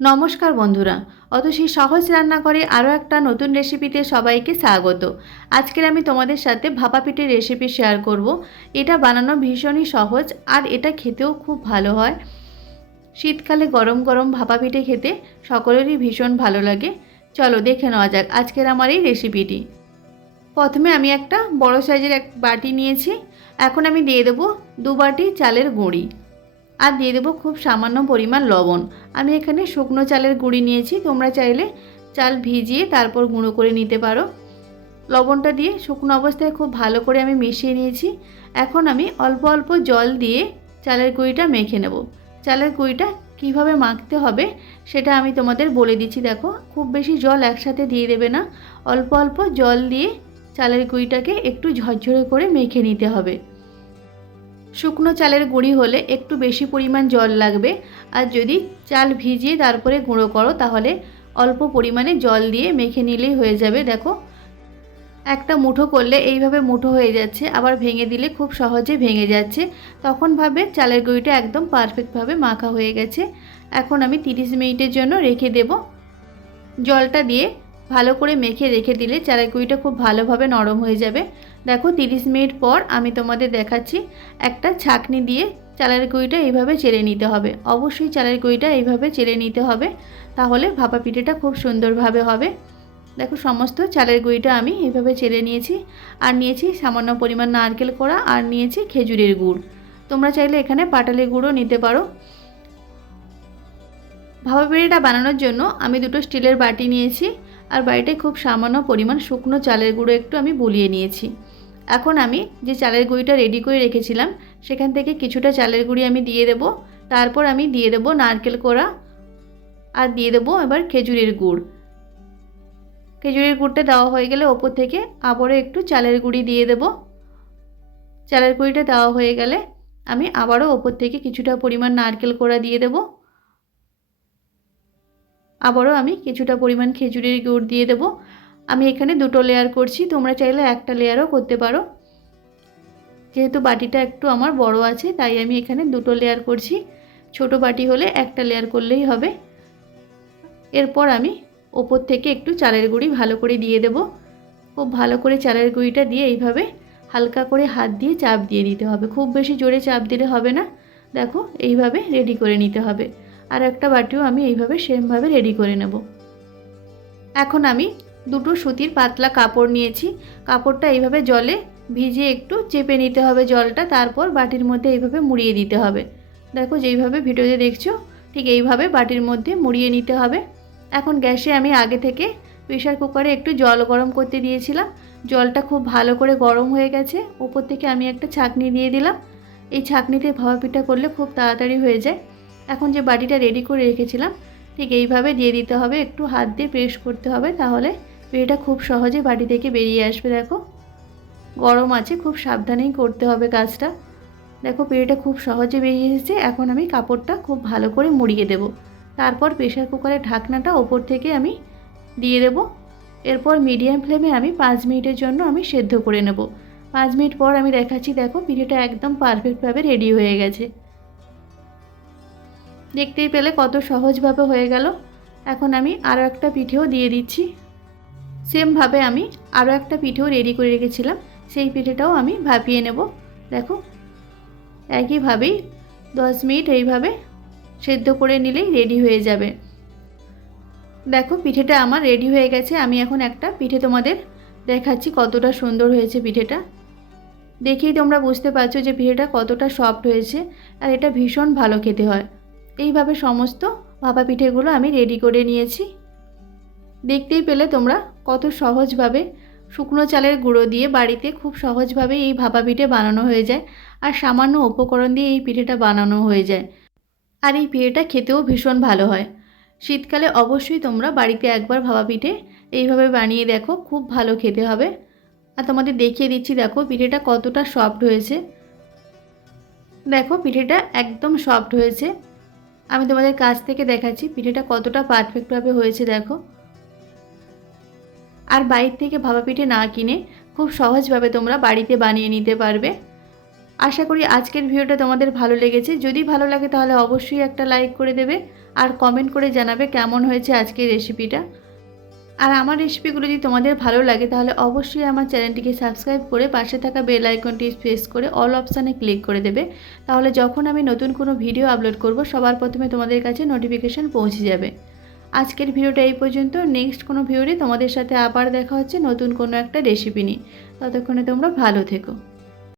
নমস্কার বন্ধুরা অতসী সহজ রান্না করে আরও একটা নতুন রেসিপিতে সবাইকে স্বাগত। আজকের আমি তোমাদের সাথে ভাপা পিঠের রেসিপি শেয়ার করব। এটা বানানো ভীষণই সহজ আর এটা খেতেও খুব ভালো হয়। শীতকালে গরম গরম ভাপা পিঠে খেতে সকলেরই ভীষণ ভালো লাগে। চলো দেখে নেওয়া যাক আজকের আমার এই রেসিপিটি। প্রথমে আমি একটা বড় সাইজের এক বাটি নিয়েছি। এখন আমি দিয়ে দেবো দু বাটি চালের গুঁড়ি। আর দিয়ে দেবো খুব সামান্য পরিমাণ লবণ। আমি এখানে শুকনো চালের গুঁড়ি নিয়েছি, তোমরা চাইলে চাল ভিজিয়ে তারপর গুঁড়ো করে নিতে পারো। লবণটা দিয়ে শুকনো অবস্থায় খুব ভালো করে আমি মিশিয়ে নিয়েছি। এখন আমি অল্প অল্প জল দিয়ে চালের গুঁড়িটা মেখে নেব। চালের গুঁড়িটা কীভাবে মাখতে হবে সেটা আমি তোমাদের বলে দিচ্ছি, দেখো। খুব বেশি জল একসাথে দিয়ে দেবে না। অল্প অল্প জল দিয়ে চালের গুঁড়িটাকে একটু ঝরঝরে করে মেখে নিতে হবে। শুকনো চালের গুঁড়ি হলে একটু বেশি পরিমাণ জল লাগবে। আর যদি চাল ভিজিয়ে তারপরে গুঁড়ো করো, তাহলে অল্প পরিমাণে জল দিয়ে মেখে নিলেই হয়ে যাবে। দেখো, একটা মুঠো করলে এইভাবে মুঠো হয়ে যাচ্ছে। আবার ভেঙে দিলে খুব সহজে ভেঙে যাচ্ছে। তখন ভাবে চালের গুঁড়িটা একদম পারফেক্টভাবে মাখা হয়ে গেছে। এখন আমি তিরিশ মিনিটের জন্য রেখে দেব। জলটা দিয়ে ভালো করে মেখে রেখে দিলে চালের গুঁড়িটা খুব ভালোভাবে নরম হয়ে যাবে। দেখো, তিরিশ মিনিট পর আমি তোমাদের দেখাচ্ছি একটা ছাকনি দিয়ে চালের গুঁড়িটা এইভাবে চেলে নিতে হবে। অবশ্যই চালের গুঁড়িটা এইভাবে চেলে নিতে হবে, তাহলে ভাপা পিঠেটা খুব সুন্দরভাবে হবে। দেখো, সমস্ত চালের গুঁড়িটা আমি এইভাবে চেলে নিয়েছি, আর নিয়েছি সামান্য পরিমাণ নারকেল কোড়া, আর নিয়েছি খেজুরের গুড়। তোমরা চাইলে এখানে পাটালি গুঁড়ও নিতে পারো। ভাপা পিঠেটা বানানোর জন্য আমি দুটো স্টিলের বাটি নিয়েছি আর বাড়িটায় খুব সামান্য পরিমাণ শুকনো চালের গুঁড়ো একটু আমি বুলিয়ে নিয়েছি। এখন আমি যে চালের গুঁড়িটা রেডি করে রেখেছিলাম, সেখান থেকে কিছুটা চালের গুঁড়ি আমি দিয়ে দেব। তারপর আমি দিয়ে দেব নারকেল কোড়া আর দিয়ে দেবো এবার খেজুরের গুড়। খেজুরের গুড়টা দেওয়া হয়ে গেলে ওপর থেকে আবারও একটু চালের গুঁড়ি দিয়ে দেব। চালের গুঁড়িটা দেওয়া হয়ে গেলে আমি আবারও ওপর থেকে কিছুটা পরিমাণ নারকেল কোড়া দিয়ে দেবো। আবারও আমি কিছুটা পরিমাণ খেজুরের গুড় দিয়ে দেবো। আমি এখানে দুটো লেয়ার করছি, তোমরা চাইলে একটা লেয়ারও করতে পারো। যেহেতু বাটিটা একটু আমার বড় আছে, তাই আমি এখানে দুটো লেয়ার করছি। ছোট বাটি হলে একটা লেয়ার করলেই হবে। এরপর আমি ওপর থেকে একটু চালের গুঁড়ি ভালো করে দিয়ে দেব। খুব ভালো করে চালের গুঁড়িটা দিয়ে এইভাবে হালকা করে হাত দিয়ে চাপ দিয়ে দিতে হবে। খুব বেশি জোরে চাপ দিলে হবে না। দেখো, এইভাবে রেডি করে নিতে হবে। আর একটা বাটিও আমি এইভাবে সেমভাবে রেডি করে নেব। এখন আমি দুটো সুতির পাতলা কাপড় নিয়েছি। কাপড়টা এইভাবে জলে ভিজিয়ে একটু চেপে নিতে হবে জলটা, তারপর বাটির মধ্যে এইভাবে মুড়িয়ে দিতে হবে। দেখো যেইভাবে ভিডিওতে দেখছ, ঠিক এইভাবে বাটির মধ্যে মুড়িয়ে নিতে হবে। এখন গ্যাসে আমি আগে থেকে প্রেশার কুকারে একটু জল গরম করতে দিয়েছিলাম। জলটা খুব ভালো করে গরম হয়ে গেছে। উপর থেকে আমি একটা ছাঁকনি দিয়ে দিলাম। এই ছাঁকনিতে ভাবা পিঠা করলে খুব তাড়াতাড়ি হয়ে যায়। এখন যে বাটিটা রেডি করে রেখেছিলাম, ঠিক এইভাবে দিয়ে দিতে হবে, একটু হাত দিয়ে প্রেস করতে হবে, তাহলে পিঠেটা খুব সহজে বাটি থেকে বেরিয়ে আসবে, দেখো। গরম আছে, খুব সাবধানেই করতে হবে কাজটা। দেখো পিঠেটা খুব সহজে বেরিয়ে এসেছে, এখন আমি কাপড়টা খুব ভালো করে মুড়িয়ে দেব। তারপর প্রেশার কুকারের ঢাকনাটা ওপর থেকে আমি দিয়ে দেব। এরপর মিডিয়াম ফ্লেমে আমি পাঁচ মিনিটের জন্য আমি সেদ্ধ করে নেব। পাঁচ মিনিট পর আমি দেখাচ্ছি, দেখো, পিঠেটা একদম পারফেক্টভাবে রেডি হয়ে গেছে। দেখতেই পেলে কত সহজভাবে হয়ে গেল। এখন আমি আরও একটা পিঠেও দিয়ে দিচ্ছি। সেমভাবে আমি আরও একটা পিঠেও রেডি করে রেখেছিলাম। সেই পিঠেটাও আমি ভাপিয়ে নেব। দেখো, একইভাবেই দশ মিনিট এইভাবে সেদ্ধ করে নিলেই রেডি হয়ে যাবে। দেখো, পিঠেটা আমার রেডি হয়ে গেছে। আমি এখন একটা পিঠে তোমাদের দেখাচ্ছি কতটা সুন্দর হয়েছে পিঠেটা। দেখেই তোমরা বুঝতে পারছ যে পিঠেটা কতটা সফট হয়েছে। আর এটা ভীষণ ভালো খেতে হয়। এইভাবে সমস্ত ভাপা পিঠেগুলো আমি রেডি করে নিয়েছি। দেখতেই পেলে তোমরা কত সহজভাবে শুকনো চালের গুঁড়ো দিয়ে বাড়িতে খুব সহজভাবে এই ভাপা পিঠে বানানো হয়ে যায় আর সামান্য উপকরণ দিয়ে এই পিঠেটা বানানো হয়ে যায়। আর এই পিঠেটা খেতেও ভীষণ ভালো হয়। শীতকালে অবশ্যই তোমরা বাড়িতে একবার ভাপা পিঠে এইভাবে বানিয়ে দেখো, খুব ভালো খেতে হবে। আর তোমাদের দেখিয়ে দিচ্ছি, দেখো পিঠেটা কতটা সফট হয়েছে। দেখো পিঠেটা একদম সফট হয়েছে। আমি তোমাদের কাছ থেকে দেখাচ্ছি, পিঠেটা কতটা পারফেক্টভাবে হয়েছে দেখো। আর বাইর থেকে ভাপা পিঠে না কিনে খুব সহজভাবে তোমরা বাড়িতে বানিয়ে নিতে পারবে। আশা করি আজকের ভিডিওটা তোমাদের ভালো লেগেছে। যদি ভালো লাগে তাহলে অবশ্যই একটা লাইক করে দেবে আর কমেন্ট করে জানাবে কেমন হয়েছে আজকের রেসিপিটা আর আমার রেসিপিগুলো যদি তোমাদের ভালো লাগে, তাহলে অবশ্যই আমার চ্যানেলটিকে সাবস্ক্রাইব করে পাশে থাকা বেল আইকনটি প্রেস করে অল অপশানে ক্লিক করে দেবে। তাহলে যখন আমি নতুন কোনো ভিডিও আপলোড করব, সবার প্রথমে তোমাদের কাছে নোটিফিকেশান পৌঁছে যাবে। আজকের ভিডিওটা এই পর্যন্ত। নেক্সট কোনো ভিডিওতে তোমাদের সাথে আবার দেখা হচ্ছে নতুন কোনো একটা রেসিপি নিয়ে। ততক্ষণে তোমরা ভালো থেকো।